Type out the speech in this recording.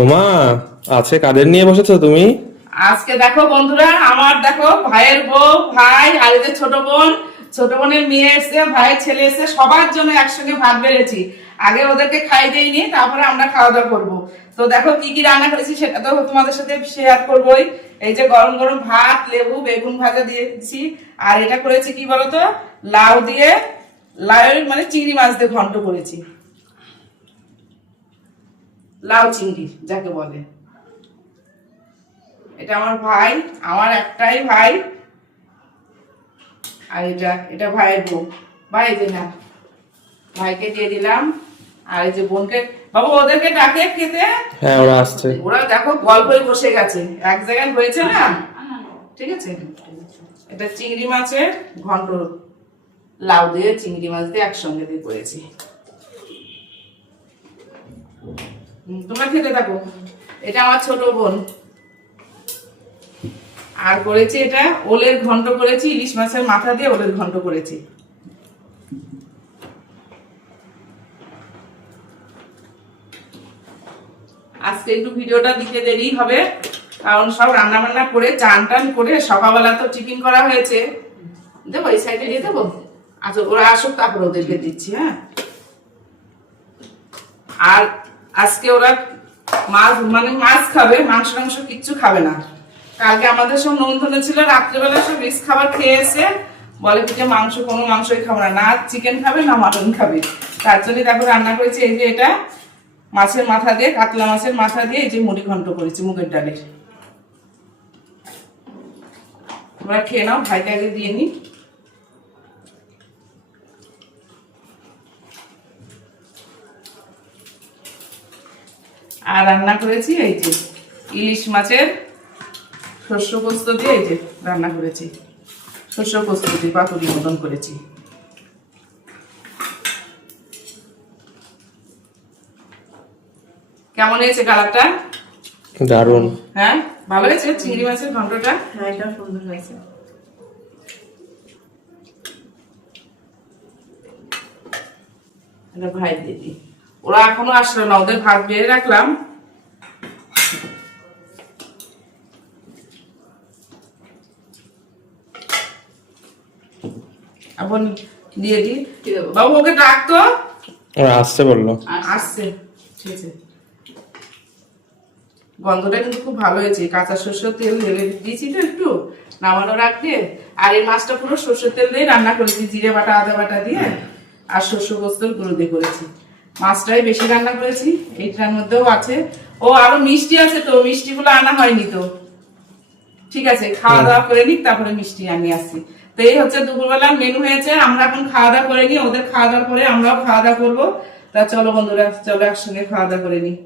ওমা, আজকে কাদের নিয়ে বসেছো তুমি? আজকে দেখো বন্ধুরা, আমার দেখো ভাইয়ের বউ, ভাই আর এই যে ছোট বোন, ছোট বোনের মেয়ে এসছে, ভাইয়ের ছেলে এসছে, সবার জন্য একসঙ্গে ভাত বেড়েছি। আগে ওদেরকে খাই দিইনি, তারপরে আমরা খাওয়া দাওয়া করবো। তো দেখো কি কি রান্না করেছি সেটা তো তোমাদের সাথে শেয়ার করবোই। এই যে গরম গরম ভাত, লেবু, বেগুন ভাজা দিয়েছি। আর এটা করেছি কি বলতো, লাউ দিয়ে, লাউ মানে চিংড়ি মাছ দিয়ে ঘন্ট করেছি, লাউ চিংড়ি যাকে বলে। এটা আমার ভাই, আমার একটাই ভাই। আর এটা এটা ভাইয়ের বউ। ভাই যে না, ভাইকে দিয়ে দিলাম। আর এই যে বোনকে, বাবু ওদেরকে ডাকে খেতে। হ্যাঁ, ওরা আসছে। ওরা দেখো গল্পই বসে গেছে, এক জায়গায় হয়েছে না। ঠিক আছে, এটা চিংড়ি মাছের ঘন্ট, লাউ দিয়ে চিংড়ি মাছ দিয়ে একসঙ্গে দিয়ে করেছি। তোমরা খেতে থাকো। এটা আমার ছোট বোন। আর করেছি এটা ওলের ঘন্ট করেছি, ইলিশ মাছের মাথা দিয়ে ওলের ঘন্ট করেছি। আজকে একটু ভিডিওটা দিতে দেরি হবে, কারণ সব রান্না বান্না করে চান টান করে সকালবেলা তো টিফিন করা হয়েছে। দেবো এই সাইডে দিয়ে দেবো। আচ্ছা ওরা আসুক তারপরে ওদেরকে দিচ্ছি। হ্যাঁ, আর আজকে ওরা মাছ মানে মাছ খাবে, মাংস টাংস কিচ্ছু খাবে না। কালকে আমাদের সব নন্দনে ছিল, রাত্রেবেলা সব রিস্ক খাবার খেয়ে এসে বলে যে মাংস, কোনো মাংসই খাবে না, না চিকেন খাবে না মাটন খাবে। তার জন্য দেখো রান্না করেছি এই যে এটা মাছের মাথা দিয়ে, কাতলা মাছের মাথা দিয়ে এই যে মুড়ি ঘন্ট করেছি মুগের ডালের। তোমরা খেয়ে নাও, ভাইকে আগে দিয়ে নি। আর রান্না করেছি এই যে ইলিশ মাছের শস্য পোস্ত দিয়ে, এই যে রান্না করেছি শস্য পোস্ত দিয়ে পাতুরি মতন করেছি। কেমন হয়েছে কালারটা? দারুণ। হ্যাঁ, ভালো হয়েছে চিংড়ি মাছের ঘন্টটা। হ্যাঁ, এটা সুন্দর হয়েছে। এটা ভাই দিদি, ওরা এখনো আসলো না, ওদের ভাত বেড়ে রাখলাম। এখন দিয়ে দিই। বাবু ওকে ডাকতো, ওরা আসছে বললো। আসছে। ঠিক আছে, গন্ধটা কিন্তু খুব ভালো হয়েছে। কাঁচা সরষের তেল ঢেলে দিয়েছি তো একটু নামানোর আগে। আর এই মাছটা পুরো সরষের তেল দিয়ে রান্না করেছি, জিরে বাটা, আদা বাটা দিয়ে আর শস্য পোস্তর গুঁড়ো দিয়ে করেছি। মাছটাই বেশি রান্না করেছি, এইটার মধ্যেও আছে। ও আরো মিষ্টি আছে, তো মিষ্টিগুলো আনা হয়নি তো। ঠিক আছে, খাওয়া দাওয়া করে নিক, তারপরে মিষ্টি আমি আসছি। তো এই হচ্ছে দুপুরবেলার মেনু হয়েছে। আমরা এখন খাওয়া দাওয়া করে নিই, ওদের খাওয়া দাওয়ার পরে আমরাও খাওয়া দাওয়া করবো। তা চলো বন্ধুরা, চলো একসঙ্গে খাওয়া দাওয়া করে নিই।